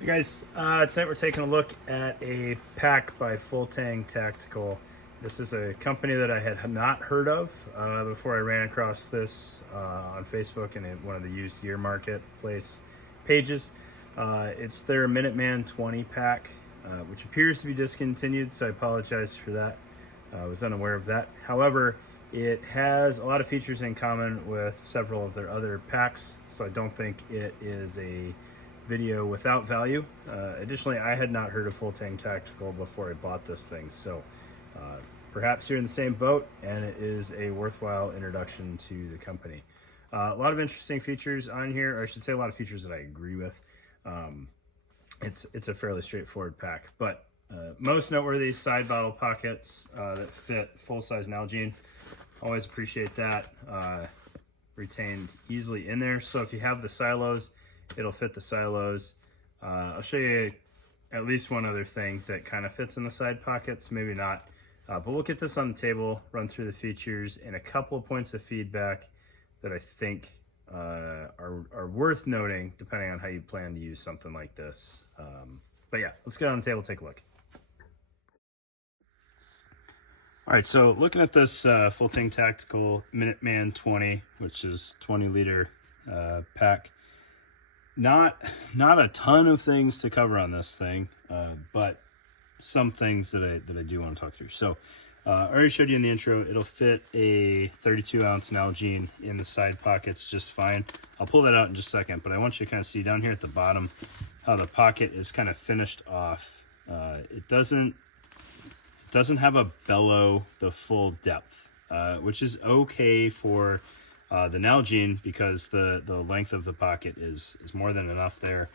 Hey guys, tonight we're taking a look at a pack by Tang Tactical. This is a company that I had not heard of before I ran across this on Facebook and in one of the used gear marketplace pages. It's their Minuteman 20 pack, which appears to be discontinued, so I apologize for that. I was unaware of that. However, it has a lot of features in common with several of their other packs, so I don't think it is a video without value. Additionally, I had not heard of Tang Tactical before I bought this thing, so perhaps you're in the same boat and it is a worthwhile introduction to the company. A lot of interesting features on here, or I should say a lot of features that I agree with. It's a fairly straightforward pack, but most noteworthy side bottle pockets that fit full-size Nalgene. Always appreciate that. Retained easily in there, so if you have the silos, it'll fit the silos. I'll show you at least one other thing that kind of fits in the side pockets, maybe not. But we'll get this on the table, run through the features, and a couple of points of feedback that I think are worth noting depending on how you plan to use something like this. But yeah, let's get on the table, take a look. All right, so looking at this Tang Tactical Minuteman 20, which is 20-liter pack. Not a ton of things to cover on this thing, but some things that I do want to talk through. So I already showed you in the intro, it'll fit a 32-ounce Nalgene in the side pockets just fine. I'll pull that out in just a second, but I want you to kind of see down here at the bottom how the pocket is kind of finished off. It doesn't have a bellow the full depth, which is okay for the Nalgene because the length of the pocket is more than enough there.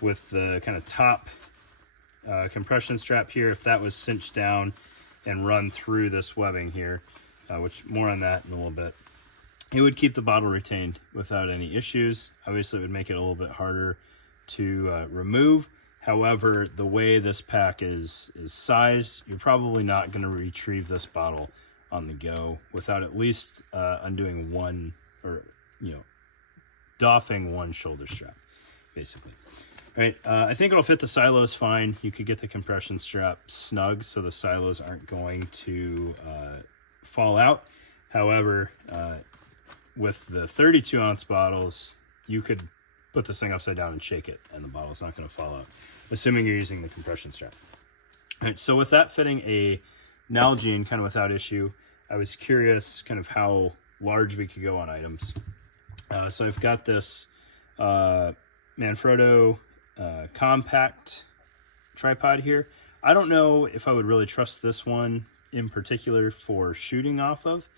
With the kind of top compression strap here, if that was cinched down and run through this webbing here, which more on that in a little bit, it would keep the bottle retained without any issues. Obviously it would make it a little bit harder to remove. However, the way this pack is sized, you're probably not going to retrieve this bottle on the go without at least undoing one, or doffing one shoulder strap, basically. All right, I think it'll fit the silos fine. You could get the compression strap snug so the silos aren't going to fall out. However, with the 32-ounce bottles, you could put this thing upside down and shake it, and the bottle's not going to fall out, assuming you're using the compression strap. All right, so with that fitting a Nalgene kind of without issue, I was curious kind of how large we could go on items. So I've got this Manfrotto compact tripod here. I don't know if I would really trust this one in particular for shooting off of.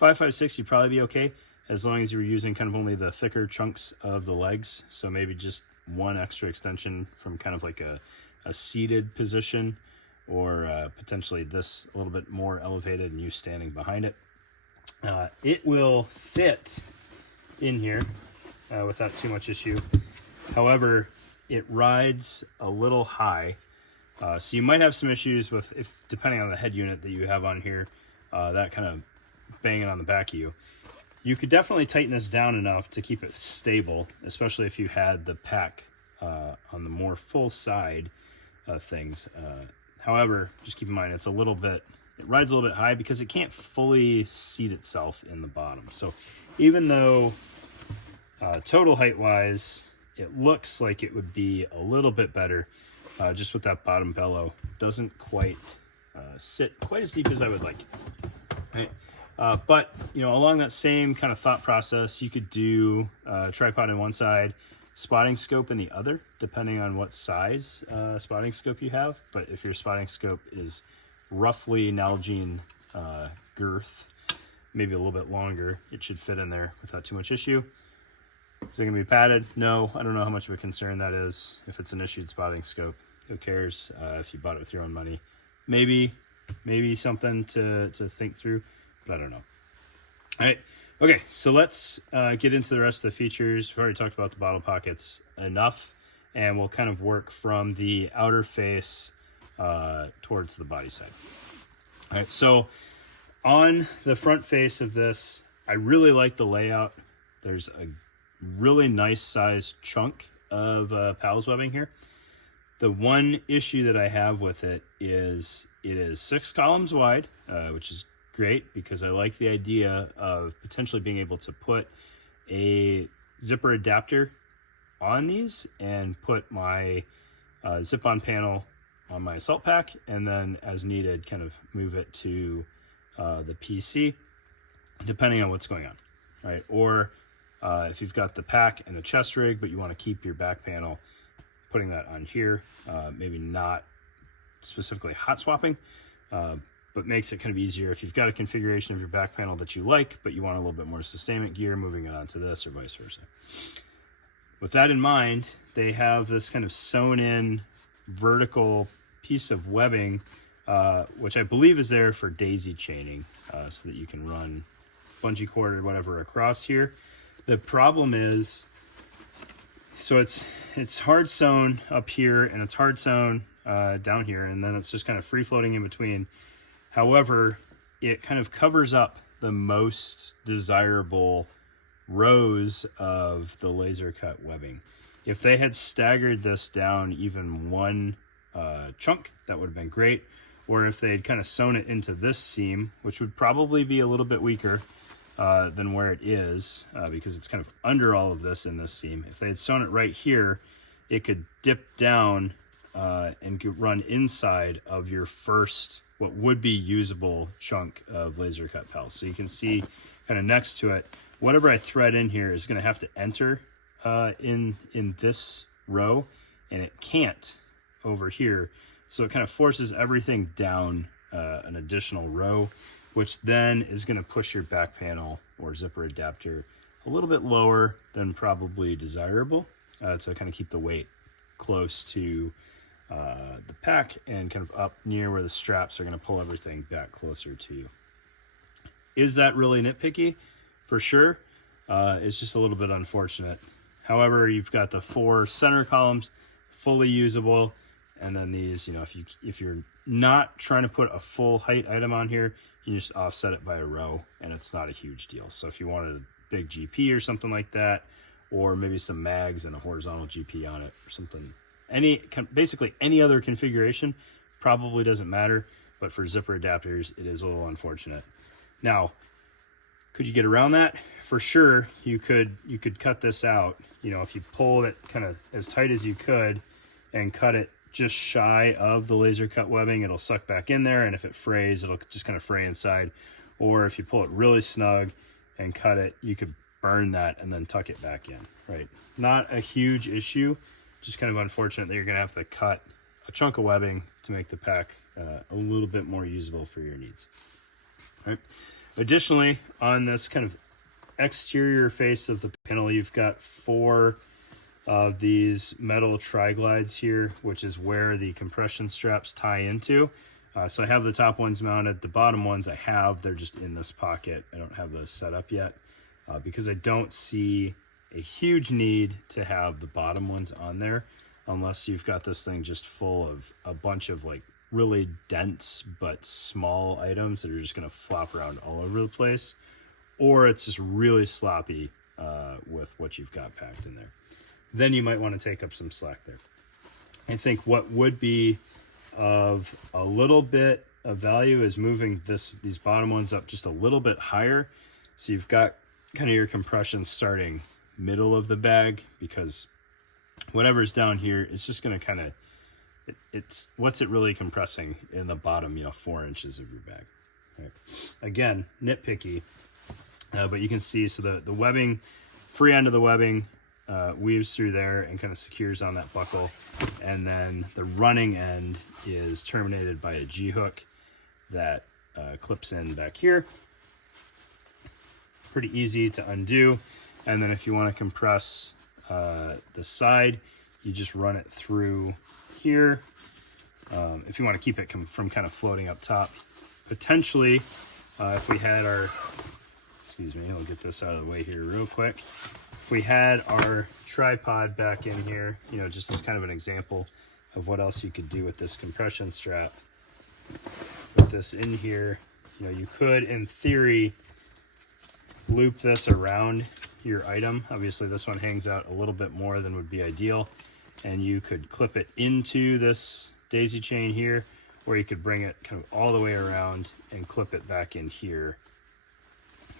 5.56 you'd probably be okay, as long as you were using kind of only the thicker chunks of the legs. So maybe just one extra extension from kind of like a seated position, or potentially this a little bit more elevated and you standing behind it. It will fit in here without too much issue. However, it rides a little high, so you might have some issues with, depending on the head unit that you have on here, that kind of banging on the back of you. You could definitely tighten this down enough to keep it stable, especially if you had the pack on the more full side of things. However, just keep in mind it rides a little bit high because it can't fully seat itself in the bottom. So even though total height wise it looks like it would be a little bit better, just with that bottom bellow, it doesn't quite sit quite as deep as I would like. Right. But along that same kind of thought process, you could do tripod on one side, spotting scope in the other, depending on what size spotting scope you have. But if your spotting scope is roughly Nalgene girth, maybe a little bit longer, it should fit in there without too much issue. Is it going to be padded? No, I don't know how much of a concern that is. If it's an issued spotting scope, who cares? If you bought it with your own money, maybe something to think through, but I don't know. All right. Okay, so let's get into the rest of the features. We've already talked about the bottle pockets enough, and we'll kind of work from the outer face towards the body side. All right, so on the front face of this, I really like the layout. There's a really nice sized chunk of Pals webbing here. The one issue that I have with it is 6 columns wide, which is great because I like the idea of potentially being able to put a zipper adapter on these and put my zip-on panel on my assault pack, and then as needed kind of move it to the PC depending on what's going on, right? Or if you've got the pack and a chest rig but you want to keep your back panel, putting that on here, maybe not specifically hot swapping, but makes it kind of easier if you've got a configuration of your back panel that you like but you want a little bit more sustainment gear, moving it onto this or vice versa. With that in mind, they have this kind of sewn in vertical piece of webbing, which I believe is there for daisy chaining, so that you can run bungee cord or whatever across here. The problem is, so it's hard sewn up here and it's hard sewn down here, and then it's just kind of free floating in between. However, it kind of covers up the most desirable rows of the laser cut webbing. If they had staggered this down even one chunk, that would have been great. Or if they'd kind of sewn it into this seam, which would probably be a little bit weaker than where it is, because it's kind of under all of this in this seam. If they had sewn it right here, it could dip down and run inside of your first, what would be usable chunk of laser cut pellets. So you can see kind of next to it, whatever I thread in here is going to have to enter in this row, and it can't over here. So it kind of forces everything down an additional row, which then is going to push your back panel or zipper adapter a little bit lower than probably desirable, to kind of keep the weight close to the pack and kind of up near where the straps are going to pull everything back closer to you. Is that really nitpicky? For sure. It's just a little bit unfortunate. However, you've got the 4 center columns fully usable, and then these, you know, if you're not trying to put a full height item on here, you just offset it by a row, and it's not a huge deal. So if you wanted a big GP or something like that, or maybe some mags and a horizontal GP on it or something, basically any other configuration probably doesn't matter, but for zipper adapters, it is a little unfortunate. Now, could you get around that? For sure, you could cut this out. You know, if you pull it kind of as tight as you could and cut it just shy of the laser cut webbing, it'll suck back in there, and if it frays, it'll just kind of fray inside. Or if you pull it really snug and cut it, you could burn that and then tuck it back in, right? Not a huge issue, just kind of unfortunate that you're gonna have to cut a chunk of webbing to make the pack a little bit more usable for your needs. All right. Additionally, on this kind of exterior face of the panel, you've got 4 of these metal tri-glides here, which is where the compression straps tie into. So I have the top ones mounted. The bottom ones they're just in this pocket. I don't have those set up yet because I don't see a huge need to have the bottom ones on there unless you've got this thing just full of a bunch of like really dense but small items that are just going to flop around all over the place, or it's just really sloppy with what you've got packed in there. Then you might want to take up some slack there. I think what would be of a little bit of value is moving these bottom ones up just a little bit higher, so you've got kind of your compression starting middle of the bag, because whatever's down here is just going to kind of it's what's it really compressing in the bottom, 4 inches of your bag. Right. Again, nitpicky, but you can see, so the webbing, free end of the webbing weaves through there and kind of secures on that buckle, and then the running end is terminated by a G-hook that clips in back here. Pretty easy to undo, and then if you want to compress the side, you just run it through here. If you want to keep it from kind of floating up top. Potentially, if we had our, excuse me, I'll get this out of the way here real quick. If we had our tripod back in here, just as kind of an example of what else you could do with this compression strap. With this in here, you could, in theory, loop this around your item. Obviously, this one hangs out a little bit more than would be ideal. and you could clip it into this daisy chain here, or you could bring it kind of all the way around and clip it back in here.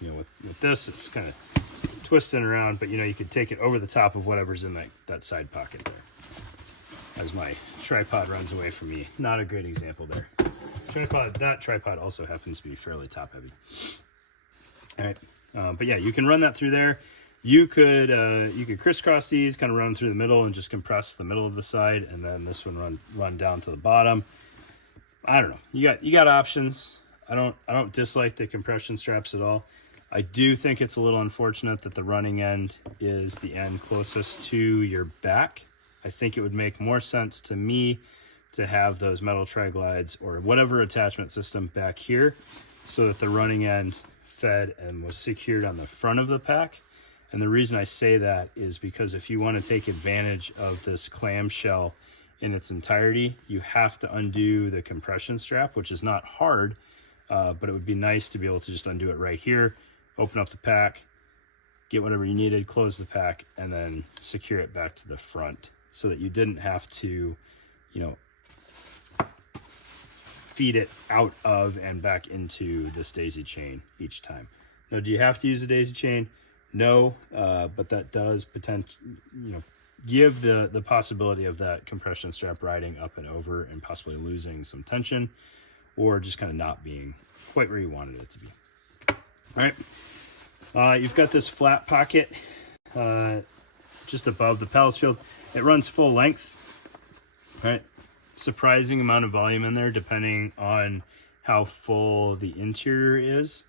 You know, with this, it's kind of twisting around, but you know, you could take it over the top of whatever's in that side pocket there. As my tripod runs away from me. Not a great example there. That tripod also happens to be fairly top heavy. All right, but yeah, you can run that through there. You could crisscross these, kind of run through the middle and just compress the middle of the side, and then this one run down to the bottom. I don't know. You got options. I don't dislike the compression straps at all. I do think it's a little unfortunate that the running end is the end closest to your back. I think it would make more sense to me to have those metal tri-glides or whatever attachment system back here so that the running end fed and was secured on the front of the pack. And the reason I say that is because if you want to take advantage of this clamshell in its entirety, you have to undo the compression strap, which is not hard, but it would be nice to be able to just undo it right here, open up the pack, get whatever you needed, close the pack, and then secure it back to the front so that you didn't have to, you know, feed it out of and back into this daisy chain each time. Now, do you have to use a daisy chain? No, but that does give the possibility of that compression strap riding up and over and possibly losing some tension or just kind of not being quite where you wanted it to be. All right, you've got this flat pocket just above the paddles field. It runs full length, right? Surprising amount of volume in there depending on how full the interior is.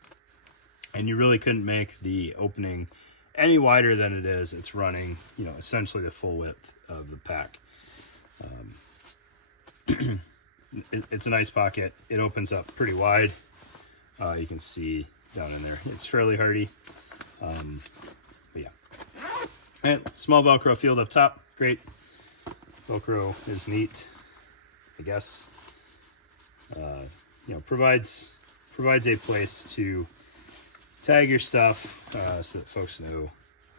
And you really couldn't make the opening any wider than it is. It's running, you know, essentially the full width of the pack. It's a nice pocket. It opens up pretty wide. You can see down in there. It's fairly hardy. But yeah. And small Velcro field up top. Great. Velcro is neat, I guess. You know, provides a place to tag your stuff so that folks know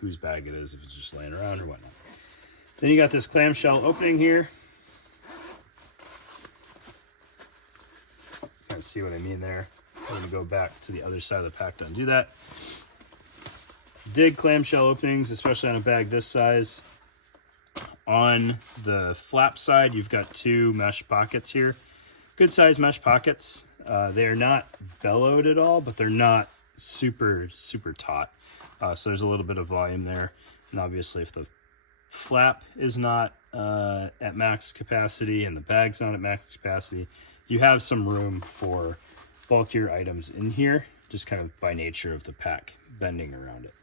whose bag it is if it's just laying around or whatnot. Then you got this clamshell opening here. Kind of see what I mean there. I'm going to go back to the other side of the pack to undo that. Dig clamshell openings, especially on a bag this size. On the flap side, you've got two mesh pockets here. Good size mesh pockets. They are not bellowed at all, but they're not super taut. So there's a little bit of volume there. And obviously if the flap is not at max capacity and the bag's not at max capacity, you have some room for bulkier items in here, just kind of by nature of the pack bending around it.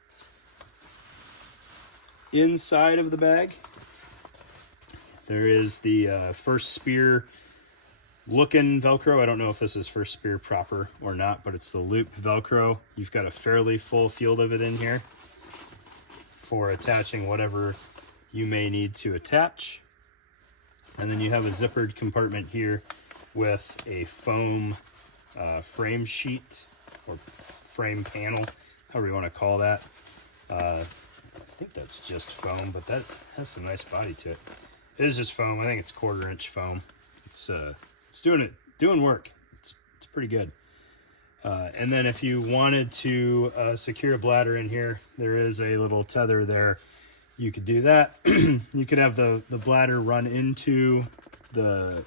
Inside of the bag, there is the first spear looking Velcro. I don't know if this is first spear proper or not, but it's the loop Velcro. You've got a fairly full field of it in here for attaching whatever you may need to attach. And then you have a zippered compartment here with a foam frame sheet or frame panel, however you want to call that. I think that's just foam, but that has some nice body to it. It is just foam. I think it's 1/4 inch foam. It's doing work. It's pretty good. And then if you wanted to secure a bladder in here, there is a little tether there. You could do that. You could have the bladder run into the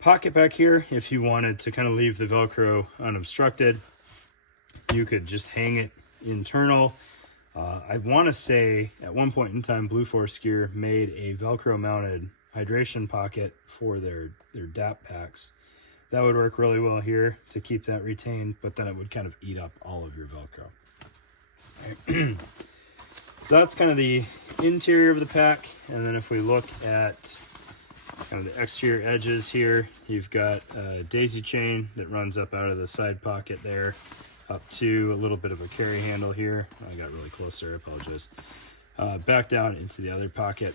pocket back here. If you wanted to kind of leave the Velcro unobstructed, you could just hang it internal. I want to say at one point in time, Blue Force Gear made a Velcro mounted hydration pocket for their DAP packs. That would work really well here to keep that retained, but then it would kind of eat up all of your Velcro. Right. So that's kind of the interior of the pack. And then if we look at kind of the exterior edges here, you've got a daisy chain that runs up out of the side pocket there, up to a little bit of a carry handle here. I got really close there, I apologize. Back down into the other pocket.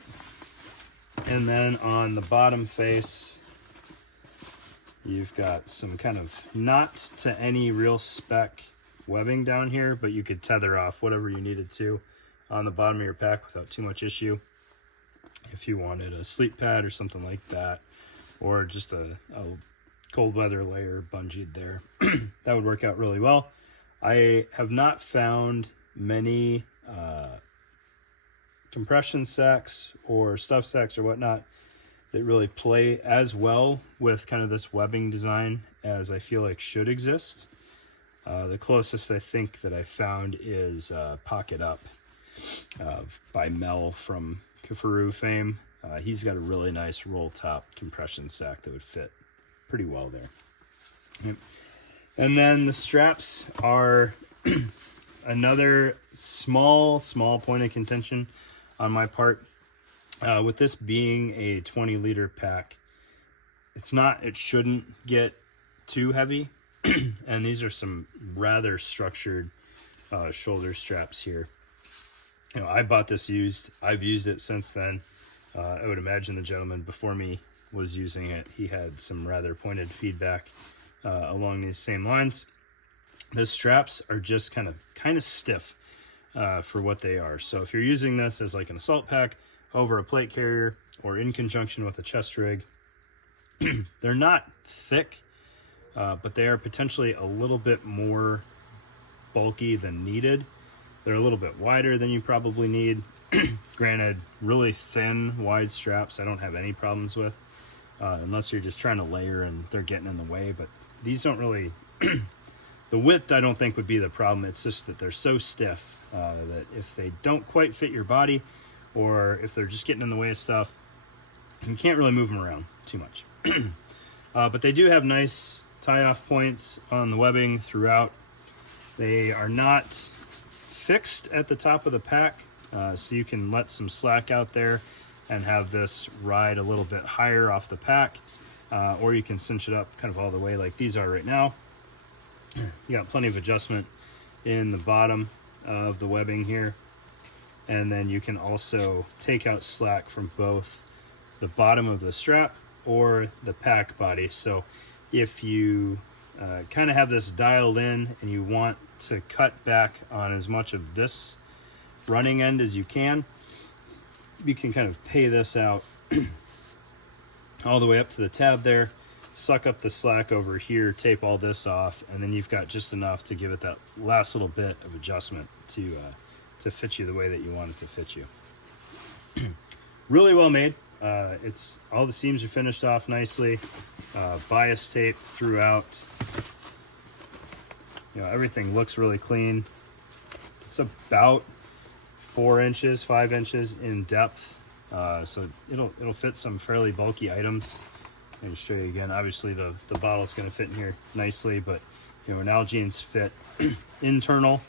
And then on the bottom face, you've got some kind of not to any real spec webbing down here, but you could tether off whatever you needed to on the bottom of your pack without too much issue. if you wanted a sleep pad or something like that, or just a cold weather layer bungeed there. That would work out really well. I have not found many compression sacks or stuff sacks or whatnot that really play as well with kind of this webbing design as I feel like should exist. The closest I think that I found is Pocket Up by Mel from Kafaru fame. He's got a really nice roll top compression sack that would fit pretty well there. Yep. And then the straps are another small point of contention on my part. With this being a 20-liter pack, it shouldn't get too heavy. And these are some rather structured shoulder straps here. You know, I bought this used. I've used it since then. I would imagine the gentleman before me was using it. He had some rather pointed feedback along these same lines. The straps are just kind of stiff for what they are. So if you're using this as like an assault pack over a plate carrier or in conjunction with a chest rig, they're not thick, but they are potentially a little bit more bulky than needed. They're a little bit wider than you probably need. Granted, really thin, wide straps I don't have any problems with, unless you're just trying to layer and they're getting in the way. But these don't really... The width I don't think would be the problem. It's just that they're so stiff that if they don't quite fit your body, or if they're just getting in the way of stuff, you can't really move them around too much. But they do have nice tie-off points on the webbing throughout. They are not fixed at the top of the pack, so you can let some slack out there and have this ride a little bit higher off the pack, or you can cinch it up kind of all the way like these are right now. You got plenty of adjustment in the bottom of the webbing here, and then you can also take out slack from both the bottom of the strap or the pack body. So if you kind of have this dialed in and you want to cut back on as much of this running end as you can kind of pay this out all the way up to the tab there, suck up the slack over here, tape all this off, and then you've got just enough to give it that last little bit of adjustment to fit you the way that you want it to fit you. Really well made. It's all the seams are finished off nicely. Bias tape throughout. You know, everything looks really clean. It's about 5 inches in depth, so it'll fit some fairly bulky items. Let me show you again. Obviously the bottle's going to fit in here nicely, but you know, Nalgene's fit internal,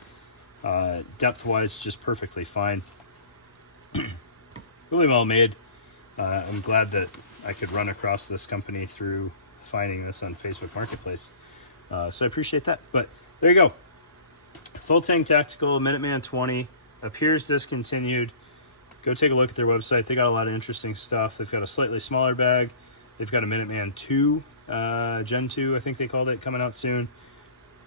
depth wise, just perfectly fine. Really well made. I'm glad that I could run across this company through finding this on Facebook Marketplace, so I appreciate that. But there you go. Full Tang Tactical Minuteman 20 appears discontinued. Go take a look at their website. They got a lot of interesting stuff. They've got a slightly smaller bag. They've got a Minuteman 2, Gen 2, I think they called it, coming out soon.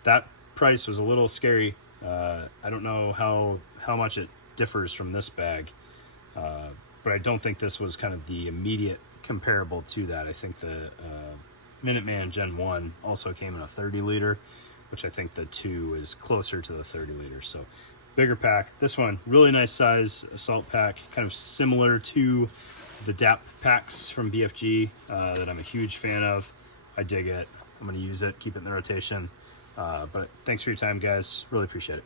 That price was a little scary. I don't know how much it differs from this bag, but I don't think this was kind of the immediate comparable to that. I think the Minuteman Gen 1 also came in a 30-liter, which I think the 2 is closer to the 30-liter. So bigger pack. This one, really nice size assault pack, kind of similar to the DAP packs from BFG that I'm a huge fan of. I dig it. I'm going to use it, keep it in the rotation. But thanks for your time, guys. Really appreciate it.